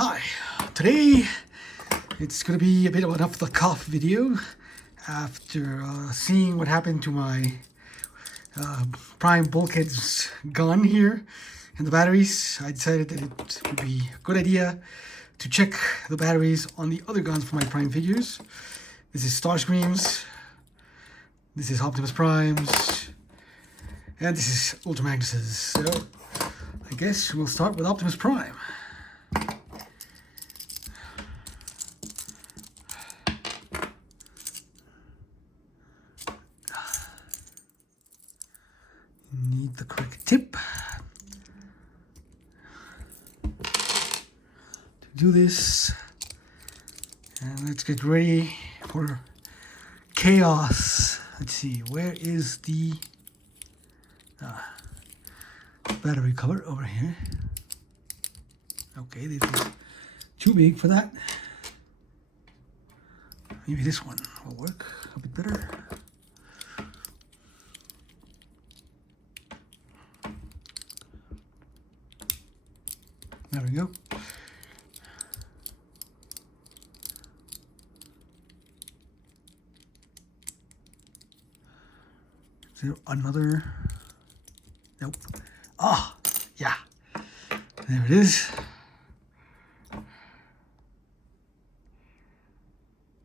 Hi, today it's going to be a bit of an off-the-cuff video after seeing what happened to my Prime Bulkhead's gun here and the batteries. I decided that it would be a good idea to check the batteries on the other guns for my Prime figures. This is Starscream's, this is Optimus Prime's, and this is Ultra Magnus's. So I guess we'll start with Optimus Prime. Need the correct tip to do this, and let's get ready for chaos. Let's see, where is the battery cover? Over here. Okay, this is too big for that. Maybe this one will work a bit better. There we go. Is there another? Nope. Ah, yeah. There it is.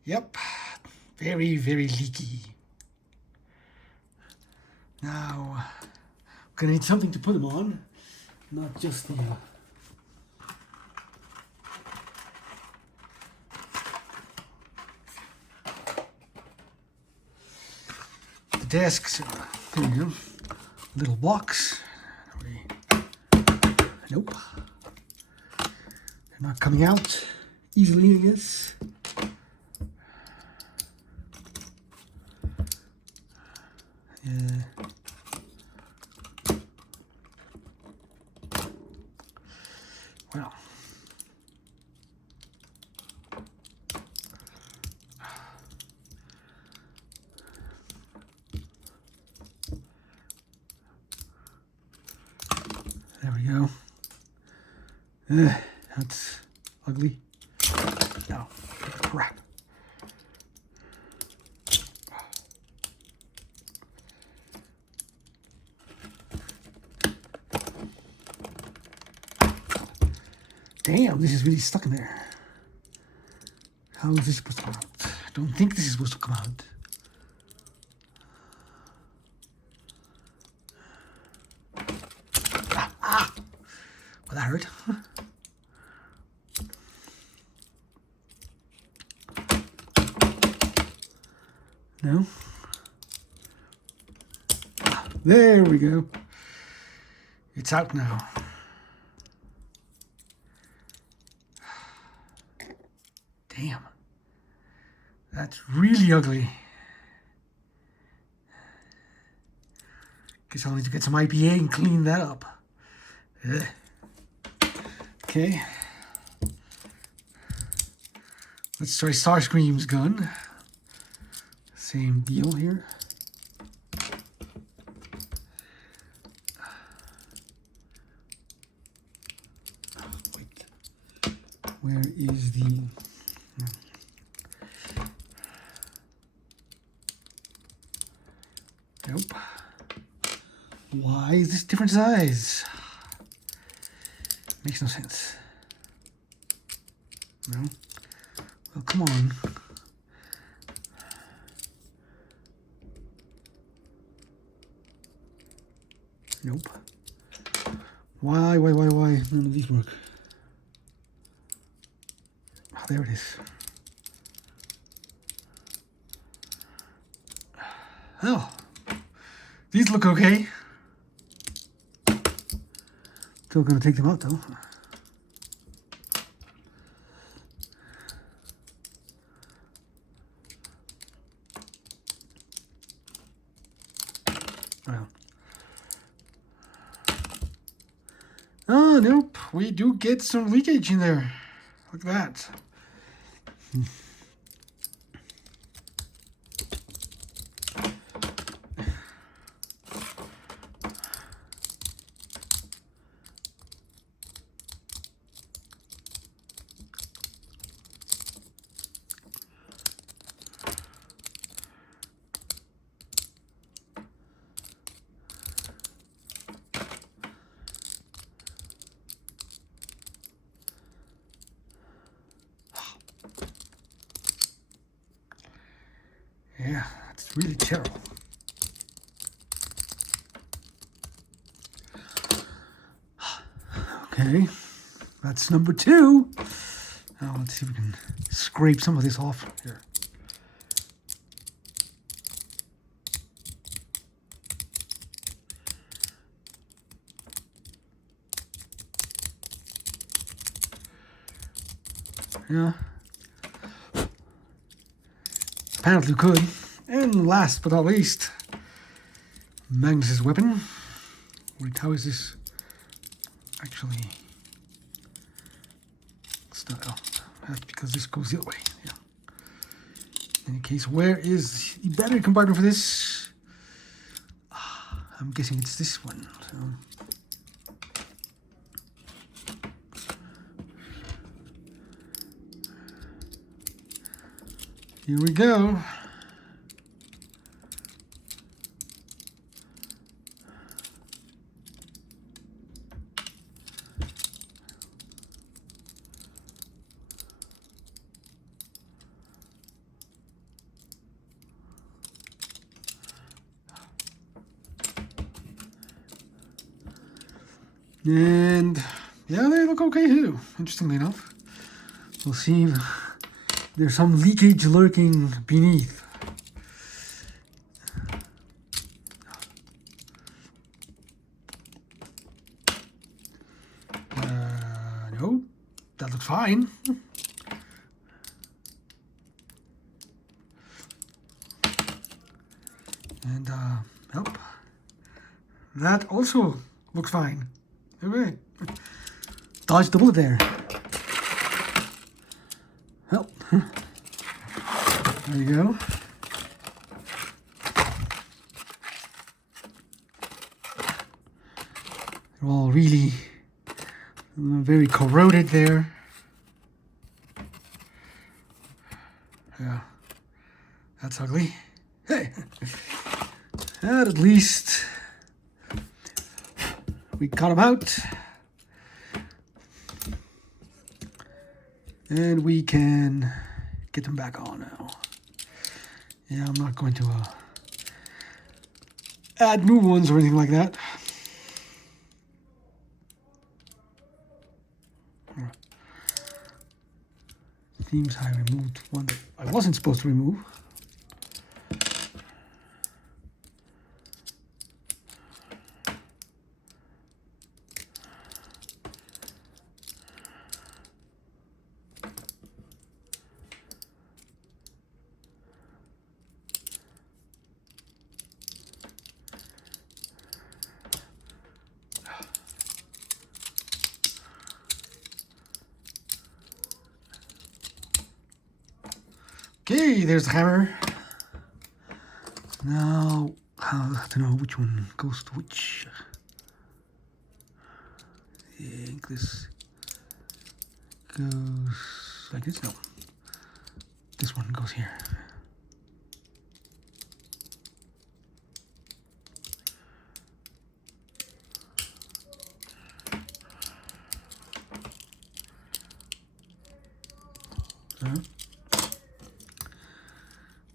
Yep. Very, very leaky. Now, I'm gonna need something to put them on, not just the desks. Here we go. Little box. Nope. They're not coming out easily, I guess. Yeah. Well. There we go. That's ugly. No, crap. Damn, this is really stuck in there. How is this supposed to come out? I don't think this is supposed to come out. Well, that hurt. No? There we go. It's out now. Damn. That's really ugly. Guess I'll need to get some IPA and clean that up. Ugh. Okay. Let's try Starscream's gun. Same deal here. Wait. Where is the... Nope. Why is this different size? Makes no sense. No? Well, come on. Nope. Why? None of these work. Oh, there it is. Oh. These look okay. Still gonna take them out though. Well. Oh, nope. We do get some leakage in there. Look at that. Yeah, it's really terrible. Okay, that's number 2. Now let's see if we can scrape some of this off here. Yeah. Apparently could. And last but not least, Magnus's weapon. Wait, how is this actually? It's not, oh, that's because this goes the other way. Yeah. In any case, where is the battery compartment for this? I'm guessing it's this one. So. Here we go. And yeah, they look okay too, interestingly enough. We'll see if there's some leakage lurking beneath. No, that looks fine. And, nope. That also looks fine. Okay. Dodged the bullet there. Well, there you go. They're all really very corroded there. Yeah, that's ugly. Hey, and at least we cut them out. And we can get them back on now. Yeah, I'm not going to add new ones or anything like that. Seems I removed one that I wasn't supposed to remove. Okay, there's the hammer. Now, I'll have to know which one goes to which. I think this goes like this. No, this one goes here. So,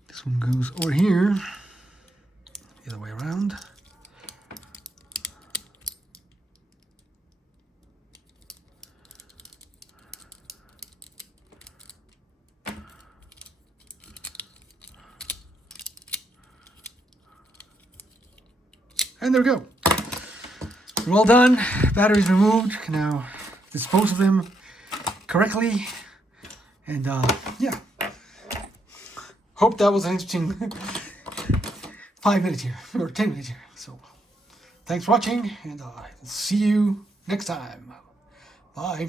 this one goes over here, the other way around. And there we go. We're all done. Batteries removed. Can now dispose of them correctly. And yeah. Hope that was an interesting 5 minutes here, or 10 minutes here. So thanks for watching, and see you next time. Bye.